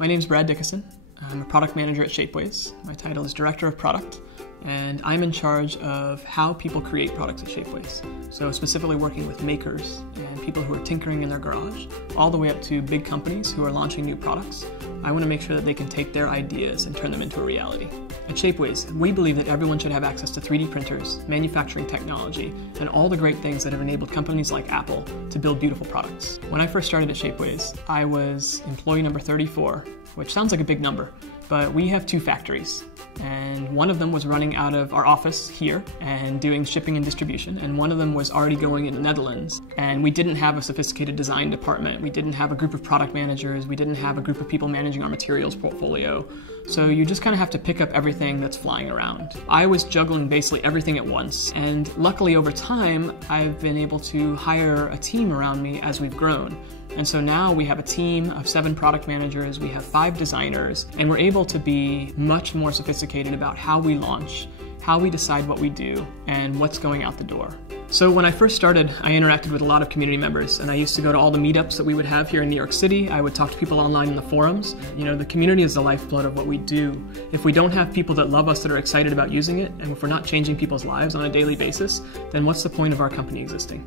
My name's Brad Dickason. I'm a product manager at Shapeways. My title is Director of Product, and I'm in charge of how people create products at Shapeways. So specifically working with makers and people who are tinkering in their garage, all the way up to big companies who are launching new products. I want to make sure that they can take their ideas and turn them into a reality. At Shapeways, we believe that everyone should have access to 3D printers, manufacturing technology, and all the great things that have enabled companies like Apple to build beautiful products. When I first started at Shapeways, I was employee number 34, which sounds like a big number, but we have 2 factories. And one of them was running out of our office here and doing shipping and distribution, and one of them was already going in the Netherlands. And we didn't have a sophisticated design department, we didn't have a group of product managers, we didn't have a group of people managing our materials portfolio. So you just kind of have to pick up everything that's flying around. I was juggling basically everything at once, and luckily over time I've been able to hire a team around me as we've grown. And so now we have a team of 7 product managers, we have 5 designers, and we're able to be much more sophisticated about how we launch, how we decide what we do, and what's going out the door. So when I first started, I interacted with a lot of community members, and I used to go to all the meetups that we would have here in New York City. I would talk to people online in the forums. You know, the community is the lifeblood of what we do. If we don't have people that love us, that are excited about using it, and if we're not changing people's lives on a daily basis, then what's the point of our company existing?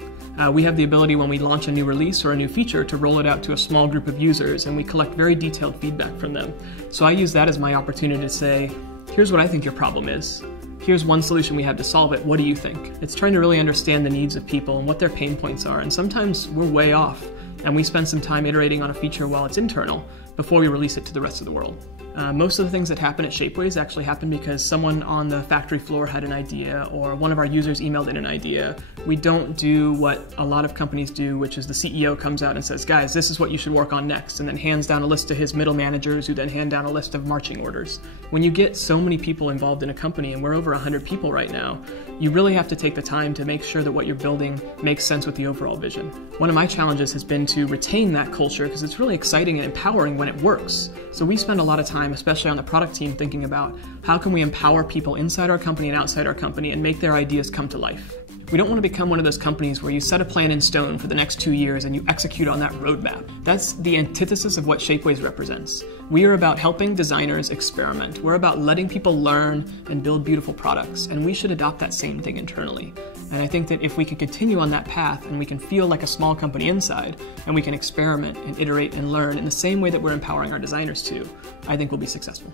We have the ability when we launch a new release or a new feature to roll it out to a small group of users, and we collect very detailed feedback from them. So I use that as my opportunity to say, here's what I think your problem is. Here's one solution we have to solve it, what do you think? It's trying to really understand the needs of people and what their pain points are, and sometimes we're way off, and we spend some time iterating on a feature while it's internal before we release it to the rest of the world. Most of the things that happen at Shapeways actually happen because someone on the factory floor had an idea, or one of our users emailed in an idea. We don't do what a lot of companies do, which is the CEO comes out and says, guys, this is what you should work on next, and then hands down a list to his middle managers, who then hand down a list of marching orders. When you get so many people involved in a company, and we're over 100 people right now, you really have to take the time to make sure that what you're building makes sense with the overall vision. One of my challenges has been to retain that culture, because it's really exciting and empowering when it works. So we spend a lot of time, especially on the product team, thinking about how can we empower people inside our company and outside our company and make their ideas come to life. We don't want to become one of those companies where you set a plan in stone for the next 2 years and you execute on that roadmap. That's the antithesis of what Shapeways represents. We are about helping designers experiment. We're about letting people learn and build beautiful products, and we should adopt that same thing internally. And I think that if we can continue on that path and we can feel like a small company inside, and we can experiment and iterate and learn in the same way that we're empowering our designers to, I think we'll be successful.